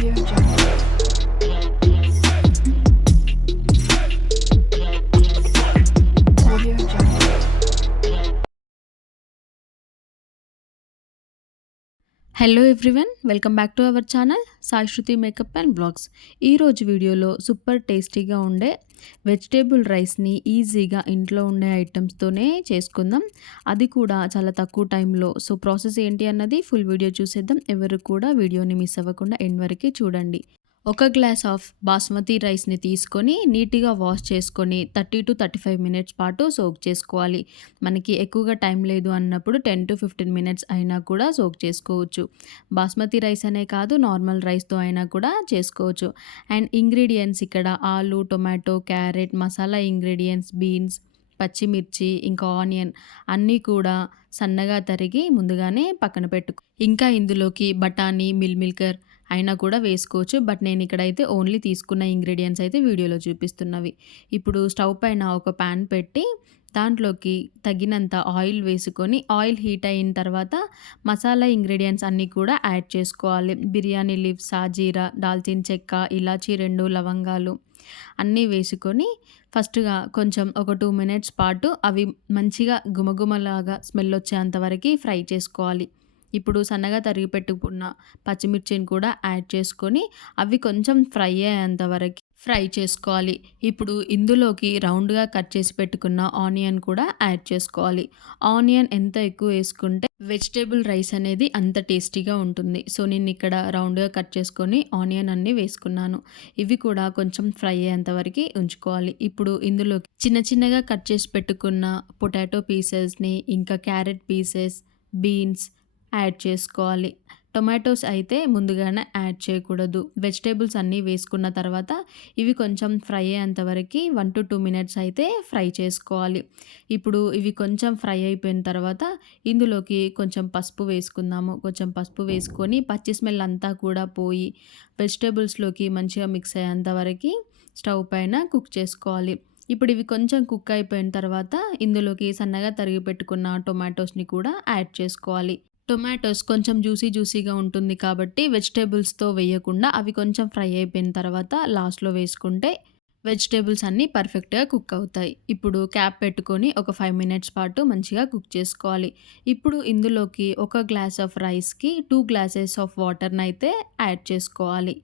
Audio Jungle. Audio Jungle. Hello everyone, welcome back to our channel Sai Shruti makeup and blogs. ఈరోజు వీడియోలో super టేస్టీగా ఉండే vegetable రైస్ని ఈజీగా ఇంట్లో ఉండే ఐటమ్స్తోనే చేసుకుందాం, అది కూడా చాలా తక్కువ టైంలో. సో ప్రాసెస్ ఏంటి అన్నది ఫుల్ వీడియో చూసేద్దాం. ఎవరు కూడా వీడియోని మిస్ అవ్వకుండా ఎండ్ వరకు చూడండి. ఒక గ్లాస్ ఆఫ్ బాస్మతి రైస్ని తీసుకొని నీట్గా వాష్ చేసుకొని 30 to 35 మినిట్స్ పాటు సోక్ చేసుకోవాలి. మనకి ఎక్కువగా టైం లేదు అన్నప్పుడు 10 to 15 మినిట్స్ అయినా కూడా సోక్ చేసుకోవచ్చు. బాస్మతి రైస్ అనే కాదు, నార్మల్ రైస్తో అయినా కూడా చేసుకోవచ్చు. అండ్ ఇంగ్రీడియంట్స్ ఇక్కడ ఆలు, tomato, carrot, masala ingredients, beans, పచ్చిమిర్చి, ఇంకా ఆనియన్ అన్నీ కూడా సన్నగా తరిగి ముందుగానే పక్కన పెట్టుకో. ఇంకా ఇందులోకి బఠానీ, మిల్మిల్కర్ అయినా కూడా వేసుకోవచ్చు. బట్ నేను ఇక్కడైతే ఓన్లీ తీసుకున్న ఇంగ్రీడియంట్స్ అయితే వీడియోలో చూపిస్తున్నవి. ఇప్పుడు స్టవ్ పైన ఒక ప్యాన్ పెట్టి దాంట్లోకి తగినంత ఆయిల్ వేసుకొని, ఆయిల్ హీట్ అయిన తర్వాత మసాలా ఇంగ్రీడియంట్స్ అన్నీ కూడా యాడ్ చేసుకోవాలి. బిర్యానీ లీవ్స్, సాజీరా, దాల్చిన చెక్క, ఇలాచీ 2 లవంగాలు అన్నీ వేసుకొని ఫస్ట్గా కొంచెం ఒక 2 మినిట్స్ పాటు అవి మంచిగా గుమగుమలాగా స్మెల్ వచ్చేంత వరకు ఫ్రై చేసుకోవాలి. ఇప్పుడు సన్నగా తరిగి పెట్టుకున్న పచ్చిమిర్చిని కూడా యాడ్ చేసుకొని అవి కొంచెం ఫ్రై అయ్యేంత వరకు ఫ్రై చేసుకోవాలి. ఇప్పుడు ఇందులోకి రౌండ్గా కట్ చేసి పెట్టుకున్న ఆనియన్ కూడా యాడ్ చేసుకోవాలి. ఆనియన్ ఎంత ఎక్కువ వేసుకుంటే వెజిటేబుల్ రైస్ అనేది అంత టేస్టీగా ఉంటుంది. సో నేను ఇక్కడ రౌండ్గా కట్ చేసుకొని ఆనియన్ అన్నీ వేసుకున్నాను. ఇవి కూడా కొంచెం ఫ్రై అయ్యేంత వరకు ఉంచుకోవాలి. ఇప్పుడు ఇందులోకి చిన్న చిన్నగా కట్ చేసి పెట్టుకున్న పొటాటో పీసెస్ని, ఇంకా క్యారెట్ పీసెస్, బీన్స్ యాడ్ చేసుకోవాలి. టొమాటోస్ అయితే ముందుగానే యాడ్ చేయకూడదు. వెజిటేబుల్స్ అన్నీ వేసుకున్న తర్వాత ఇవి కొంచెం ఫ్రై అయ్యేంత వరకు 1 to 2 మినిట్స్ అయితే ఫ్రై చేసుకోవాలి. ఇప్పుడు ఇవి కొంచెం ఫ్రై అయిపోయిన తర్వాత ఇందులోకి కొంచెం పసుపు వేసుకుందాము. కొంచెం పసుపు వేసుకొని పచ్చి స్మెల్ అంతా కూడా పోయి వెజిటేబుల్స్లోకి మంచిగా మిక్స్ అయ్యేంత వరకు స్టవ్ పైన కుక్ చేసుకోవాలి. ఇప్పుడు ఇవి కొంచెం కుక్ అయిపోయిన తర్వాత ఇందులోకి సన్నగా తరిగి పెట్టుకున్న టొమాటోస్ని కూడా యాడ్ చేసుకోవాలి. టొమాటోస్ కొంచెం జ్యూసీగా ఉంటుంది కాబట్టి వెజిటేబుల్స్తో వేయకుండా అవి కొంచెం ఫ్రై అయిపోయిన తర్వాత లాస్ట్లో వేసుకుంటే వెజిటేబుల్స్ అన్నీ పర్ఫెక్ట్గా కుక్ అవుతాయి. ఇప్పుడు క్యాప్ పెట్టుకొని ఒక 5 మినిట్స్ పాటు మంచిగా కుక్ చేసుకోవాలి. ఇప్పుడు ఇందులోకి ఒక గ్లాస్ ఆఫ్ రైస్కి 2 గ్లాసెస్ ఆఫ్ వాటర్ని అయితే యాడ్ చేసుకోవాలి.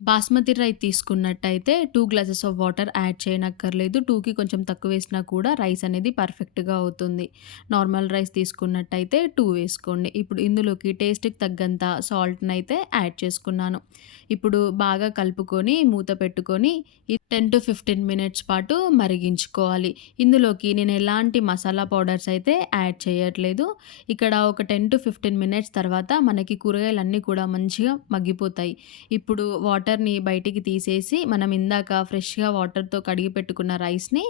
బాస్మతి రైస్ తీసుకున్నట్టయితే 2 గ్లాసెస్ ఆఫ్ వాటర్ యాడ్ చేయనక్కర్లేదు. 2కి కొంచెం తక్కువ వేసినా కూడా రైస్ అనేది పర్ఫెక్ట్గా అవుతుంది. నార్మల్ రైస్ తీసుకున్నట్టయితే 2 వేసుకోండి. ఇప్పుడు ఇందులోకి టేస్ట్కి తగ్గంత సాల్ట్ని అయితే యాడ్ చేసుకున్నాను. ఇప్పుడు బాగా కలుపుకొని మూత పెట్టుకొని 10 to 15 మినిట్స్ పాటు మరిగించుకోవాలి. ఇందులోకి నేను ఎలాంటి మసాలా పౌడర్స్ అయితే యాడ్ చేయట్లేదు. ఇక్కడ ఒక 10 to 15 మినిట్స్ తర్వాత మనకి కూరగాయలన్నీ కూడా మంచిగా మగ్గిపోతాయి. ఇప్పుడు వాటర్ని బయటికి తీసేసి మనం ఇందాక ఫ్రెష్గా వాటర్తో కడిగి పెట్టుకున్న రైస్ని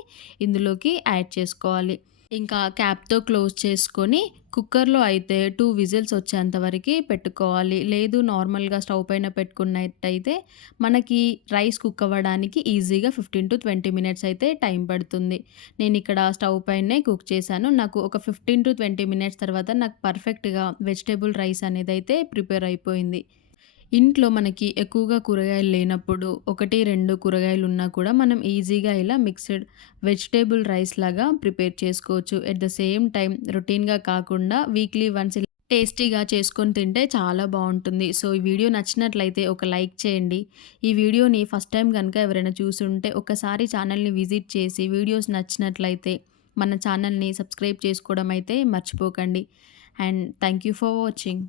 ఇందులోకి యాడ్ చేసుకోవాలి. ఇంకా క్యాప్తో క్లోజ్ చేసుకొని కుక్కర్లో అయితే 2 విజిల్స్ వచ్చేంత వరకు పెట్టుకోవాలి. లేదు నార్మల్గా స్టవ్ పైన పెట్టుకున్నట్టయితే మనకి రైస్ కుక్ అవ్వడానికి ఈజీగా 15 to 20 మినిట్స్ అయితే టైం పడుతుంది. నేను ఇక్కడ స్టవ్ పైనే కుక్ చేశాను. నాకు ఒక 15 to 20 మినిట్స్ తర్వాత నాకు పర్ఫెక్ట్గా వెజిటేబుల్ రైస్ అనేది అయితే ప్రిపేర్ అయిపోయింది. ఇంట్లో మనకి ఎక్కువగా కూరగాయలు లేనప్పుడు 1, 2 కూరగాయలు ఉన్నా కూడా మనం ఈజీగా ఇలా మిక్స్డ్ వెజిటేబుల్ రైస్ లాగా ప్రిపేర్ చేసుకోవచ్చు. ఎట్ ద సేమ్ టైం రొటీన్గా కాకుండా వీక్లీ వన్స్ టేస్టీగా చేసుకొని తింటే చాలా బాగుంటుంది. సో ఈ వీడియో నచ్చినట్లయితే ఒక లైక్ చేయండి. ఈ వీడియోని ఫస్ట్ టైం కనుక ఎవరైనా చూసుంటే ఒకసారి ఛానల్ని విజిట్ చేసి వీడియోస్ నచ్చినట్లయితే మన ఛానల్ని సబ్స్క్రైబ్ చేసుకోవడం అయితే మర్చిపోకండి. And thank you for watching.